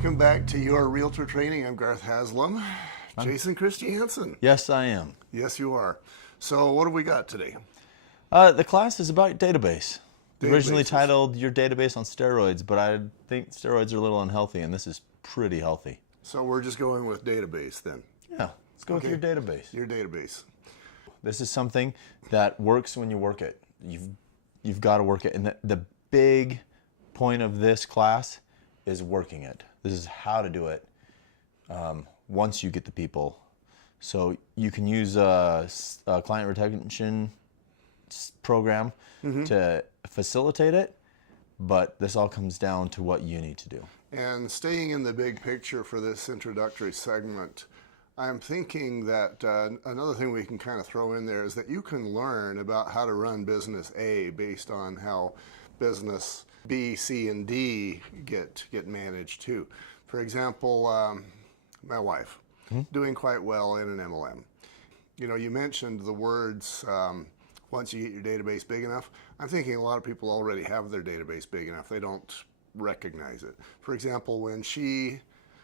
Welcome back to Your Realtor Training. I'm Garth Haslam. Jason Christiansen. Yes, I am. Yes, you are. So what have we got today? The class is about database. Originally Databases. titled Your Database on Steroids, but I think steroids are a little unhealthy, and this is pretty healthy. So we're just going with database then. Yeah, let's go with your database. Your database. This is something that works when you work it. You've got to work it. And the big point of this class is working it. This is how to do it once you get the people. So you can use a client retention program to facilitate it, but this all comes down to what you need to do. And staying in the big picture for this introductory segment, I'm thinking that another thing we can kind of throw in there is that you can learn about how to run business A based on how business B, C, and D get managed too. For example, my wife, doing quite well in an MLM. You know, you mentioned the words, once you get your database big enough. I'm thinking a lot of people already have their database big enough. They don't recognize it. For example, when she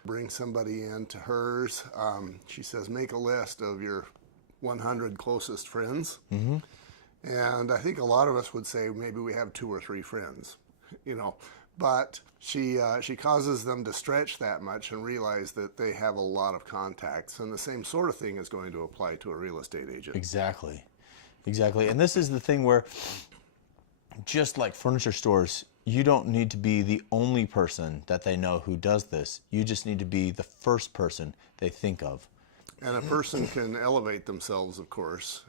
brings somebody into hers, she says, make a list of your 100 closest friends. And I think a lot of us would say maybe we have 2 or 3 friends, you know, but she causes them to stretch that much and realize that they have a lot of contacts, and the same sort of thing is going to apply to a real estate agent. Exactly. And this is the thing where, just like furniture stores, you don't need to be the only person that they know who does this. You just need to be the first person they think of. And a person can elevate themselves, of course.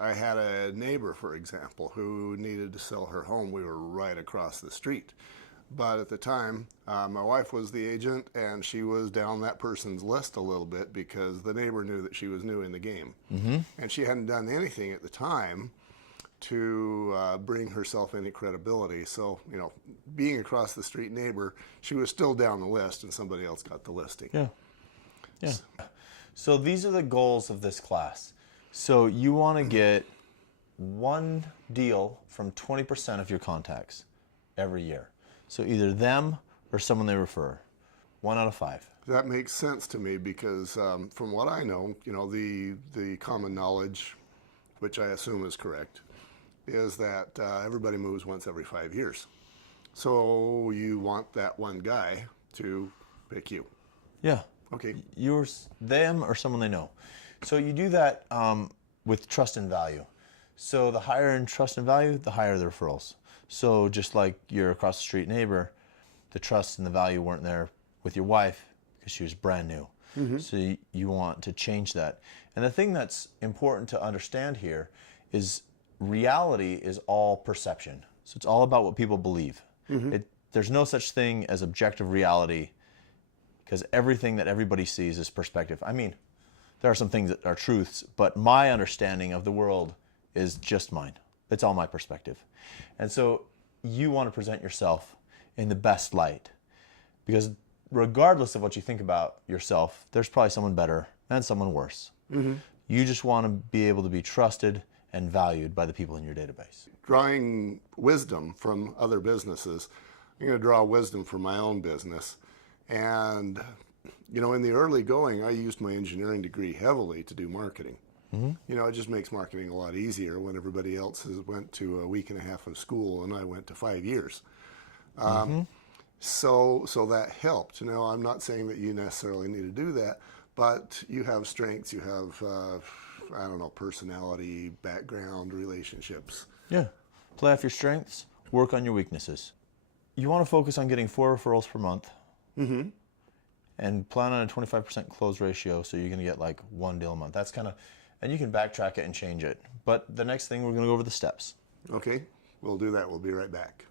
I had a neighbor, for example, who needed to sell her home. We were right across the street. But at the time, my wife was the agent, and she was down that person's list a little bit because the neighbor knew that she was new in the game. And she hadn't done anything at the time to bring herself any credibility. So, you know, being across the street neighbor, she was still down the list, and somebody else got the listing. Yeah. So these are the goals of this class. So you want to get one deal from 20% of your contacts every year. So either them or someone they refer. 1 out of 5. That makes sense to me because from what I know, you know, the common knowledge, which I assume is correct, is that everybody moves once every 5 years. So you want that one guy to pick you. Yeah. Okay. Yours, them, or someone they know. So you do that with trust and value. So the higher in trust and value, the higher the referrals. So just like your across the street neighbor, the trust and the value weren't there with your wife because she was brand new. So you want to change that. And the thing that's important to understand here is reality is all perception. So it's all about what people believe. There's no such thing as objective reality because everything that everybody sees is perspective. I mean, there are some things that are truths, but my understanding of the world is just mine. It's all my perspective. And so you want to present yourself in the best light because regardless of what you think about yourself, there's probably someone better and someone worse. You just want to be able to be trusted and valued by the people in your database. Drawing wisdom from other businesses, I'm going to draw wisdom from my own business. And, you know, in the early going, I used my engineering degree heavily to do marketing. You know, it just makes marketing a lot easier when everybody else went to a week and a half of school and I went to 5 years. So that helped. You know, I'm not saying that you necessarily need to do that, but you have strengths, you have, I don't know, personality, background, relationships. Yeah. Play off your strengths, work on your weaknesses. You want to focus on getting 4 referrals per month. And plan on a 25% close ratio, so you're going to get like 1 deal a month. That's kind of, and you can backtrack it and change it. But the next thing, we're going to go over the steps. Okay, we'll do that. We'll be right back.